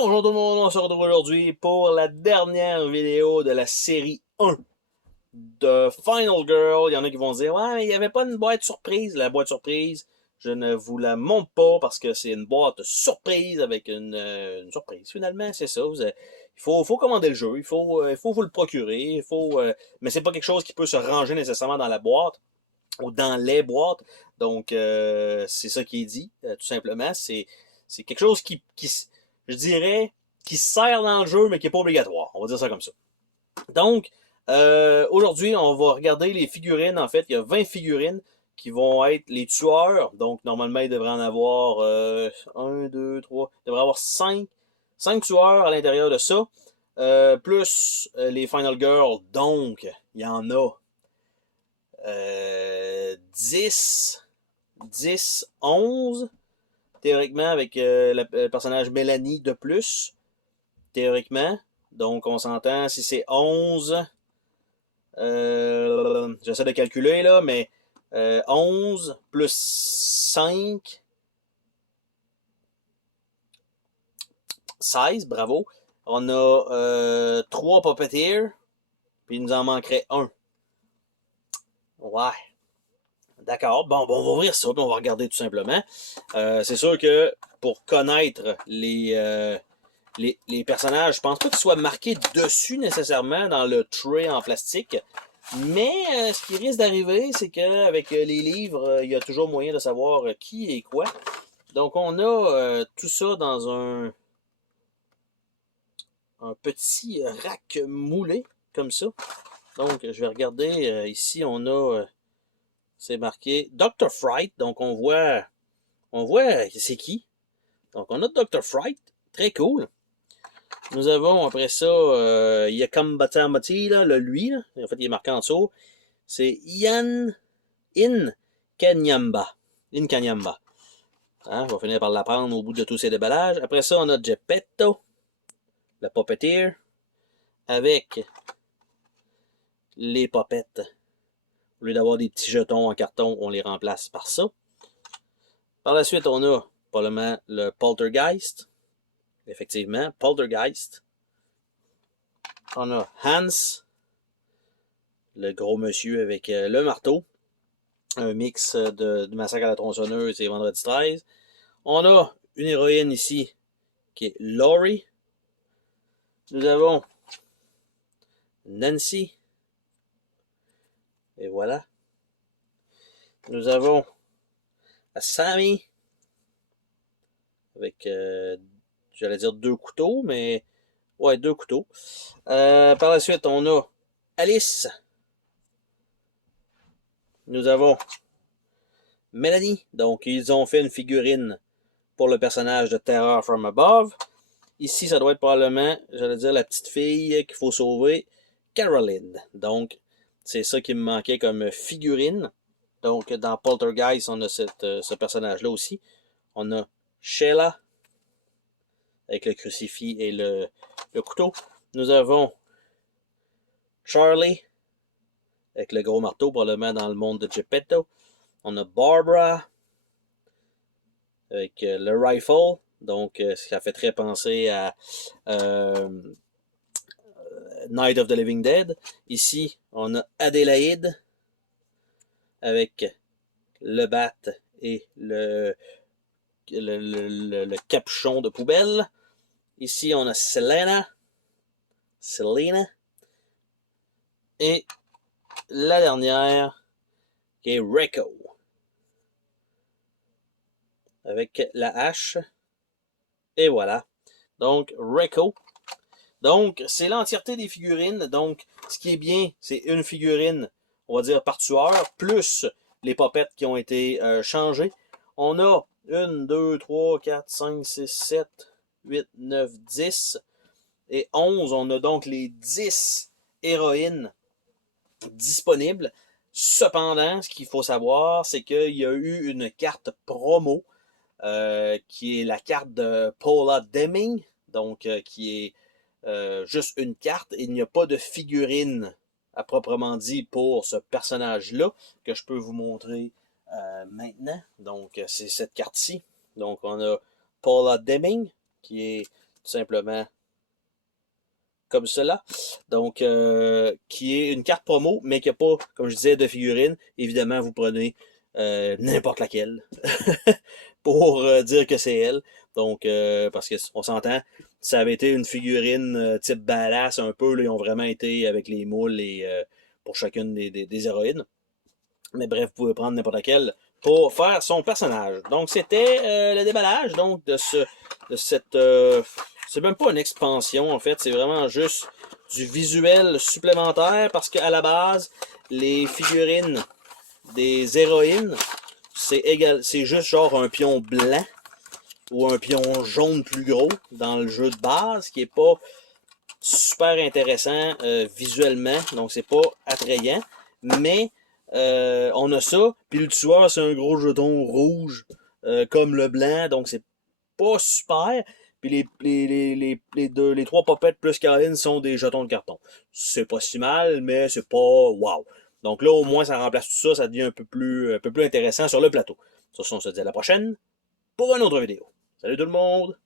Bonjour tout le monde, on se retrouve aujourd'hui pour la dernière vidéo de la série 1 de Final Girl. Il y en a qui vont se dire, ouais, mais il n'y avait pas une boîte surprise. La boîte surprise, je ne vous la montre pas parce que c'est une boîte surprise avec une surprise. Finalement, c'est ça. Il faut commander le jeu, il faut vous le procurer, mais c'est pas quelque chose qui peut se ranger nécessairement dans la boîte ou dans les boîtes. Donc, c'est ça qui est dit, tout simplement. C'est quelque chose qui, je dirais, qui sert dans le jeu, mais qui n'est pas obligatoire. On va dire ça comme ça. Donc, aujourd'hui, on va regarder les figurines. En fait, il y a 20 figurines qui vont être les tueurs. Donc, normalement, il devrait en avoir 1, 2, 3. Il devrait y avoir 5 tueurs à l'intérieur de ça. Plus les Final Girls. Donc, il y en a 10, 11, théoriquement, avec le personnage Mélanie de plus, théoriquement. Donc, on s'entend, si c'est 11, j'essaie de calculer, là, mais 11 plus 5, 16, bravo. On a 3 Puppeteers, puis il nous en manquerait un. Ouais. D'accord, bon, on va ouvrir ça, puis on va regarder tout simplement. C'est sûr que pour connaître les personnages, je pense pas qu'ils soient marqués dessus nécessairement dans le tray en plastique. Mais ce qui risque d'arriver, c'est qu'avec les livres, il y a toujours moyen de savoir qui est quoi. Donc on a tout ça dans un petit rack moulé, comme ça. Donc je vais regarder, ici on a... c'est marqué Dr. Fright, donc on voit c'est qui. Donc on a Dr. Fright, très cool. Nous avons après ça Yakambata Mati, là, le lui, là. En fait il est marqué en dessous. C'est Ian Kanyamba. Kanyamba. Hein, on va finir par l'apprendre au bout de tous ces déballages. Après ça, on a Geppetto, le puppeteer, avec les popettes. Au lieu d'avoir des petits jetons en carton, on les remplace par ça. Par la suite, on a probablement le Poltergeist. Effectivement, Poltergeist. On a Hans, le gros monsieur avec le marteau. Un mix de Massacre à la tronçonneuse et Vendredi 13. On a une héroïne ici qui est Laurie. Nous avons Nancy. Et voilà. Nous avons Sammy avec, j'allais dire 2 couteaux, mais ouais, 2 couteaux. Par la suite, on a Alice. Nous avons Mélanie. Donc, ils ont fait une figurine pour le personnage de Terror from Above. Ici, ça doit être probablement, j'allais dire, la petite fille qu'il faut sauver, Caroline. Donc, c'est ça qui me manquait comme figurine. Donc, dans Poltergeist, on a ce personnage-là aussi. On a Sheila, avec le crucifix et le couteau. Nous avons Charlie, avec le gros marteau, probablement dans le monde de Geppetto. On a Barbara, avec le rifle. Donc, ça fait très penser à Night of the Living Dead. Ici, on a Adélaïde, avec le bat et le capuchon de poubelle. Ici, on a Selena. Et la dernière, qui est Reiko. Avec la hache. Et voilà. Donc, Reiko. Donc, c'est l'entièreté des figurines. Donc, ce qui est bien, c'est une figurine, on va dire, par tueur, plus les popettes qui ont été changées. On a 1, 2, 3, 4, 5, 6, 7, 8, 9, 10 et 11. On a donc les 10 héroïnes disponibles. Cependant, ce qu'il faut savoir, c'est qu'il y a eu une carte promo qui est la carte de Paula Deming, donc qui est juste une carte. Il n'y a pas de figurine à proprement dit pour ce personnage-là que je peux vous montrer maintenant. Donc, c'est cette carte-ci. Donc, on a Paula Deming, qui est simplement comme cela. Donc, qui est une carte promo, mais qui n'a pas, comme je disais, de figurine. Évidemment, vous prenez n'importe laquelle pour dire que c'est elle. Donc, parce qu'on s'entend, ça avait été une figurine type badass un peu, là, ils ont vraiment été avec les moules et pour chacune des héroïnes. Mais bref, vous pouvez prendre n'importe laquelle pour faire son personnage. Donc, c'était le déballage donc de cette... c'est même pas une expansion, en fait. C'est vraiment juste du visuel supplémentaire parce qu'à la base, les figurines des héroïnes, c'est juste genre un pion blanc ou un pion jaune plus gros dans le jeu de base, qui est pas super intéressant visuellement, donc c'est pas attrayant, mais on a ça, puis le tueur c'est un gros jeton rouge comme le blanc, donc c'est pas super, puis les trois popettes plus Caroline sont des jetons de carton. C'est pas si mal, mais c'est pas wow. Donc là, au moins, ça remplace tout ça, ça devient un peu plus intéressant sur le plateau. Sur ce, on se dit à la prochaine pour une autre vidéo. Salut tout le monde!